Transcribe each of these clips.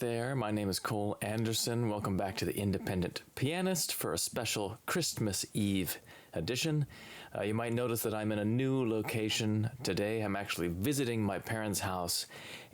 there. My name is Cole Anderson. Welcome back to The Independent Pianist for a special Christmas Eve edition. You might notice that I'm in a new location today. I'm actually visiting my parents' house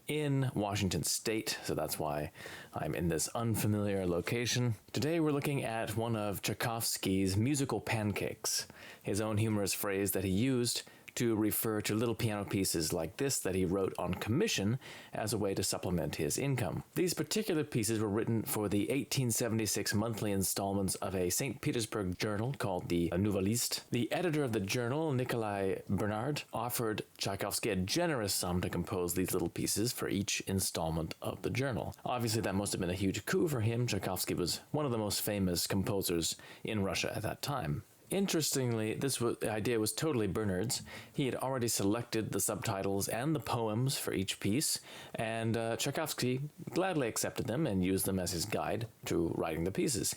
in Washington State, so that's why I'm in this unfamiliar location. Today we're looking at one of Tchaikovsky's musical pancakes, his own humorous phrase that he used to refer to little piano pieces like this that he wrote on commission as a way to supplement his income. These particular pieces were written for the 1876 monthly installments of a St. Petersburg journal called the Nouvelliste. The editor of the journal, Nikolai Bernard, offered Tchaikovsky a generous sum to compose these little pieces for each installment of the journal. Obviously, that must have been a huge coup for him. Tchaikovsky was one of the most famous composers in Russia at that time. Interestingly, the idea was totally Bernard's. He had already selected the subtitles and the poems for each piece, and Tchaikovsky gladly accepted them and used them as his guide to writing the pieces.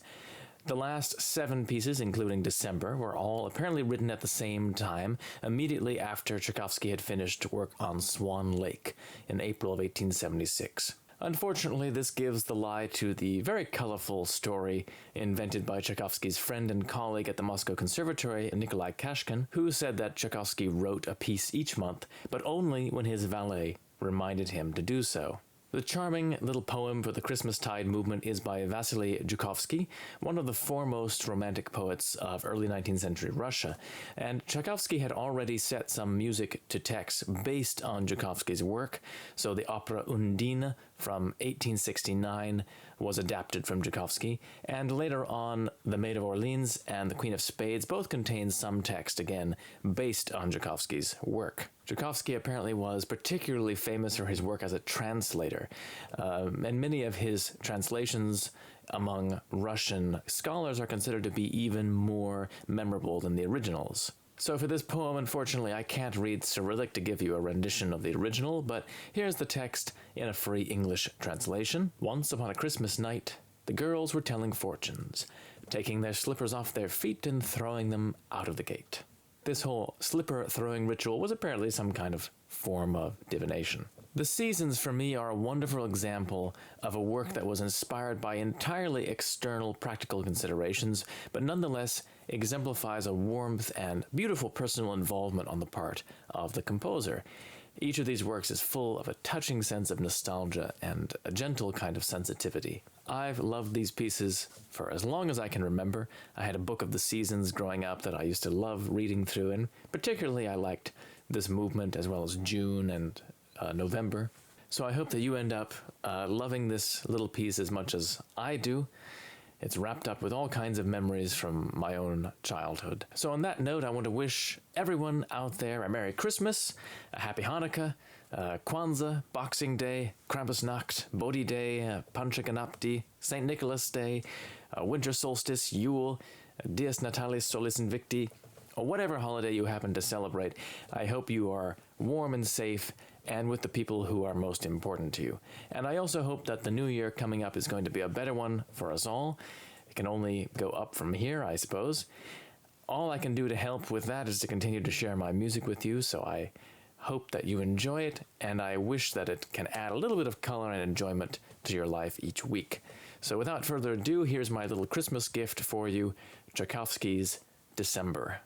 The last 7 pieces, including December, were all apparently written at the same time, immediately after Tchaikovsky had finished work on Swan Lake in April of 1876. Unfortunately, this gives the lie to the very colorful story invented by Tchaikovsky's friend and colleague at the Moscow Conservatory, Nikolai Kashkin, who said that Tchaikovsky wrote a piece each month, but only when his valet reminded him to do so. The charming little poem for the Christmastide movement is by Vasily Zhukovsky, one of the foremost romantic poets of early 19th century Russia, and Tchaikovsky had already set some music to text based on Zhukovsky's work, so the opera Undine from 1869 was adapted from Tchaikovsky, and later on The Maid of Orleans and The Queen of Spades both contain some text, again, based on Tchaikovsky's work. Tchaikovsky apparently was particularly famous for his work as a translator, and many of his translations among Russian scholars are considered to be even more memorable than the originals. So for this poem, unfortunately, I can't read Cyrillic to give you a rendition of the original, but here's the text in a free English translation. Once upon a Christmas night, the girls were telling fortunes, taking their slippers off their feet and throwing them out of the gate. This whole slipper-throwing ritual was apparently some kind of form of divination. The Seasons, for me, are a wonderful example of a work that was inspired by entirely external practical considerations, but nonetheless exemplifies a warmth and beautiful personal involvement on the part of the composer. Each of these works is full of a touching sense of nostalgia and a gentle kind of sensitivity. I've loved these pieces for as long as I can remember. I had a book of the seasons growing up that I used to love reading through, and particularly I liked this movement as well as June and November. So I hope that you end up loving this little piece as much as I do. It's wrapped up with all kinds of memories from my own childhood. So on that note, I want to wish everyone out there a Merry Christmas, a Happy Hanukkah, Kwanzaa, Boxing Day, Krampusnacht, Bodhi Day, Panchakanapti, St. Nicholas Day, Winter Solstice, Yule, Dies Natalis Solis Invicti, or whatever holiday you happen to celebrate. I hope you are warm and safe and with the people who are most important to you. And I also hope that the new year coming up is going to be a better one for us all. It can only go up from here, I suppose. All I can do to help with that is to continue to share my music with you, so I hope that you enjoy it, and I wish that it can add a little bit of color and enjoyment to your life each week. So without further ado, here's my little Christmas gift for you, Tchaikovsky's December.